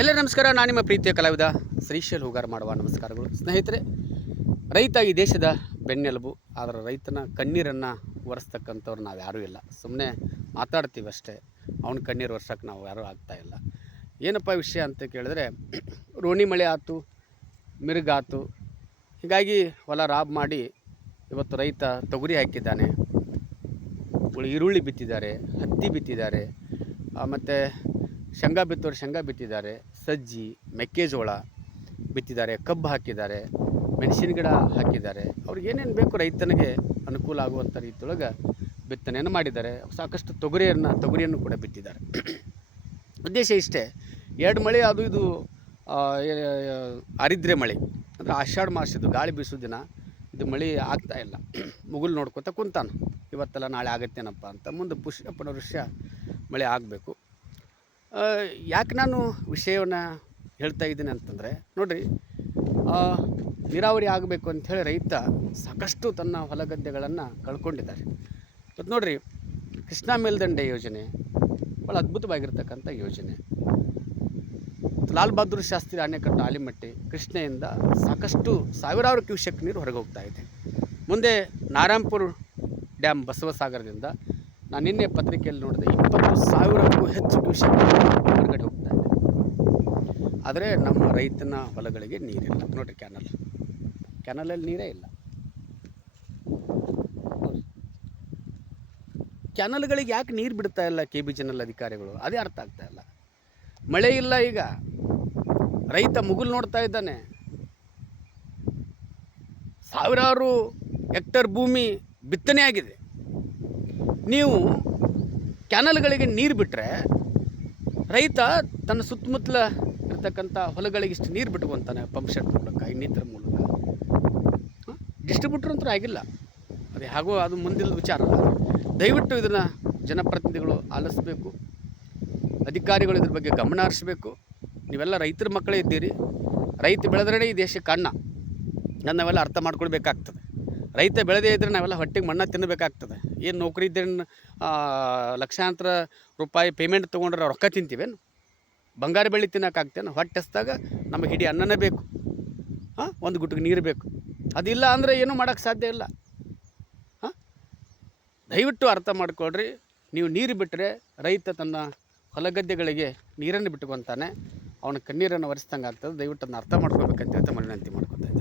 ಎಲ್ಲರೂ ನಮಸ್ಕಾರ. ನಾನು ನಿಮ್ಮ ಪ್ರೀತಿಯ ಕಲಾವಿದ ಶ್ರೀಶೈಲ್ ಹೂಗಾರ ಮಾಡುವ ನಮಸ್ಕಾರಗಳು. ಸ್ನೇಹಿತರೆ, ರೈತ ಈ ದೇಶದ ಬೆನ್ನೆಲುಬು. ಆದರೆ ರೈತನ ಕಣ್ಣೀರನ್ನು ಒರೆಸ್ತಕ್ಕಂಥವ್ರು ನಾವು ಯಾರೂ ಇಲ್ಲ. ಸುಮ್ಮನೆ ಮಾತಾಡ್ತೀವಿ ಅಷ್ಟೇ. ಅವನ ಕಣ್ಣೀರು ಒರ್ಸೋಕ್ಕೆ ನಾವು ಯಾರೂ ಆಗ್ತಾಯಿಲ್ಲ. ಏನಪ್ಪ ವಿಷಯ ಅಂತ ಕೇಳಿದ್ರೆ, ರೋಣಿ ಮಳೆ ಆಯ್ತು, ಮಿರುಗಾತು, ಹೀಗಾಗಿ ಹೊಲ ರಾಬ್ ಮಾಡಿ ಇವತ್ತು ರೈತ ತೊಗರಿ ಹಾಕಿದ್ದಾನೆ, ಈರುಳ್ಳಿ ಬಿತ್ತಿದ್ದಾರೆ, ಹತ್ತಿ ಬಿತ್ತಿದ್ದಾರೆ, ಮತ್ತು ಶೇಂಗಾ ಬಿತ್ತೋರು ಶೇಂಗಾ ಬಿತ್ತಿದ್ದಾರೆ, ಸಜ್ಜಿ ಮೆಕ್ಕೆಜೋಳ ಬಿತ್ತಿದ್ದಾರೆ, ಕಬ್ಬು ಹಾಕಿದ್ದಾರೆ, ಮೆಣಸಿನ ಗಿಡ ಹಾಕಿದ್ದಾರೆ. ಅವ್ರಿಗೆ ಏನೇನು ಬೇಕು ರೈತನಿಗೆ ಅನುಕೂಲ ಆಗುವಂಥ ರೀತಿಯೊಳಗೆ ಬಿತ್ತನೆಯನ್ನು ಮಾಡಿದ್ದಾರೆ. ಸಾಕಷ್ಟು ತೊಗರಿಯನ್ನು ಕೂಡ ಬಿತ್ತಿದ್ದಾರೆ. ಉದ್ದೇಶ ಇಷ್ಟೇ, ಎರಡು ಮಳೆ ಅದು ಇದು ಆರಿದ್ರೆ ಮಳೆ ಅಂದರೆ ಆಷಾಢ ಮಾಸದ್ದು ಗಾಳಿ ಬೀಸೋ ದಿನ ಇದು ಮಳೆ ಆಗ್ತಾಯಿಲ್ಲ. ಮುಗುಲು ನೋಡ್ಕೊತ ಕುಂತಾನ, ಇವತ್ತೆಲ್ಲ ನಾಳೆ ಆಗತ್ತೇನಪ್ಪ ಅಂತ. ಮುಂದೆ ಪುಷ್ಯಪ್ಪನ ವೃಷ್ಯ ಮಳೆ ಆಗಬೇಕು. ಯಾಕೆ ನಾನು ವಿಷಯವನ್ನು ಹೇಳ್ತಾ ಇದ್ದೀನಿ ಅಂತಂದರೆ, ನೋಡಿರಿ, ನೀರಾವರಿ ಆಗಬೇಕು ಅಂಥೇಳಿ ರೈತ ಸಾಕಷ್ಟು ತನ್ನ ಹೊಲಗದ್ದೆಗಳನ್ನು ಕಳ್ಕೊಂಡಿದ್ದಾರೆ. ಮತ್ತು ನೋಡಿರಿ, ಕೃಷ್ಣಾ ಮೇಲ್ದಂಡೆ ಯೋಜನೆ ಭಾಳ ಅದ್ಭುತವಾಗಿರ್ತಕ್ಕಂಥ ಯೋಜನೆ. ಲಾಲ್ ಬಹದ್ದೂರ್ ಶಾಸ್ತ್ರಿ ಅಣೆಕಟ್ಟು ಆಲಿಮಟ್ಟಿ ಕೃಷ್ಣೆಯಿಂದ ಸಾಕಷ್ಟು ಸಾವಿರಾರು ಕ್ಯೂಸೆಕ್ ನೀರು ಹೊರಗೆ ಹೋಗ್ತಾ ಇದೆ. ಮುಂದೆ ನಾರಾಯಣಪುರ ಡ್ಯಾಮ್ ಬಸವಸಾಗರದಿಂದ ನಾನು ನಿನ್ನೆ ಪತ್ರಿಕೆಯಲ್ಲಿ ನೋಡಿದೆ 20,000ಕ್ಕೂ ಹೆಚ್ಚು ಕ್ಯೂಸೆಕ್ ಹೊರಗಡೆ ಹೋಗ್ತಾ ಇದೆ. ಆದರೆ ನಮ್ಮ ರೈತನ ಹೊಲಗಳಿಗೆ ನೀರಿಲ್ಲ. ನೋಡಿರಿ, ಕ್ಯಾನಲಲ್ಲಿ ನೀರೇ ಇಲ್ಲ. ಕ್ಯಾನಲ್ಗಳಿಗೆ ಯಾಕೆ ನೀರು ಬಿಡ್ತಾ ಇಲ್ಲ KBJNL ಅಧಿಕಾರಿಗಳು? ಅದೇ ಅರ್ಥ ಆಗ್ತಾ ಇಲ್ಲ. ಮಳೆ ಇಲ್ಲ, ಈಗ ರೈತ ಮುಗುಲು ನೋಡ್ತಾ ಇದ್ದಾನೆ. ಸಾವಿರಾರು ಹೆಕ್ಟರ್ ಭೂಮಿ ಬಿತ್ತನೆ ಆಗಿದೆ. ನೀವು ಕ್ಯಾನಲ್ಗಳಿಗೆ ನೀರು ಬಿಟ್ಟರೆ ರೈತ ತನ್ನ ಸುತ್ತಮುತ್ತಲ ಇರ್ತಕ್ಕಂಥ ಹೊಲಗಳಿಗೆ ಇಷ್ಟು ನೀರು ಬಿಟ್ಕೊತಾನೆ, ಪಂಪ್ ಸೆಟ್ ಮೂಲಕ, ಇನ್ನಿತರ ಮೂಲಕ. ಡಿಸ್ಟ್ರಿಬ್ಯೂಟ್ರ್ ಅಂತೂ ಆಗಿಲ್ಲ. ಅದು ಹಾಗೂ ಅದು ಮುಂದಿನ ವಿಚಾರ. ದಯವಿಟ್ಟು ಇದನ್ನು ಜನಪ್ರತಿನಿಧಿಗಳು ಆಲಿಸಬೇಕು, ಅಧಿಕಾರಿಗಳು ಇದ್ರ ಬಗ್ಗೆ ಗಮನ ಹರಿಸಬೇಕು. ನೀವೆಲ್ಲ ರೈತರ ಮಕ್ಕಳೇ ಇದ್ದೀರಿ. ರೈತ ಬೆಳೆದ್ರೆ ಈ ದೇಶಕ್ಕೆ ಅನ್ನ. ನಾವೆಲ್ಲ ಅರ್ಥ ಮಾಡ್ಕೊಳ್ಬೇಕಾಗ್ತದೆ. ರೈತ ಬೆಳೆದೇ ಇದ್ದರೆ ನಾವೆಲ್ಲ ಹೊಟ್ಟೆಗೆ ಮಣ್ಣ ತಿನ್ನಬೇಕಾಗ್ತದೆ. ಏನು ನೌಕರಿ ಇದ್ದೇನು ಲಕ್ಷಾಂತರ ರೂಪಾಯಿ ಪೇಮೆಂಟ್ ತೊಗೊಂಡ್ರೆ ರೊಕ್ಕ ತಿಂತೀವೇನು? ಬಂಗಾರ ಬೆಳ್ಳಿ ತಿನ್ನೋಕ್ಕಾಗ್ತೇನು? ಹೊಟ್ಟೆ ಹಸ್ದಾಗ ನಮಗೆ ಹಿಡಿ ಅನ್ನನೇ ಬೇಕು, ಒಂದು ಗುಟ್ಟಿಗೆ ನೀರು ಬೇಕು. ಅದಿಲ್ಲ ಅಂದರೆ ಏನೂ ಮಾಡೋಕ್ಕೆ ಸಾಧ್ಯ ಇಲ್ಲ. ದಯವಿಟ್ಟು ಅರ್ಥ ಮಾಡ್ಕೊಳ್ರಿ. ನೀವು ನೀರು ಬಿಟ್ಟರೆ ರೈತ ತನ್ನ ಹೊಲಗದ್ದೆಗಳಿಗೆ ನೀರನ್ನು ಬಿಟ್ಕೊತಾನೆ, ಅವನ ಕಣ್ಣೀರನ್ನು ಒರೆಸ್ದಂಗೆ ಆಗ್ತದೆ. ದಯವಿಟ್ಟು ಅದನ್ನ ಅರ್ಥ ಮಾಡ್ಕೋಬೇಕಂತ ಹೇಳ್ತಾ ವಿನಂತಿ ಮಾಡ್ಕೊತಾರೆ.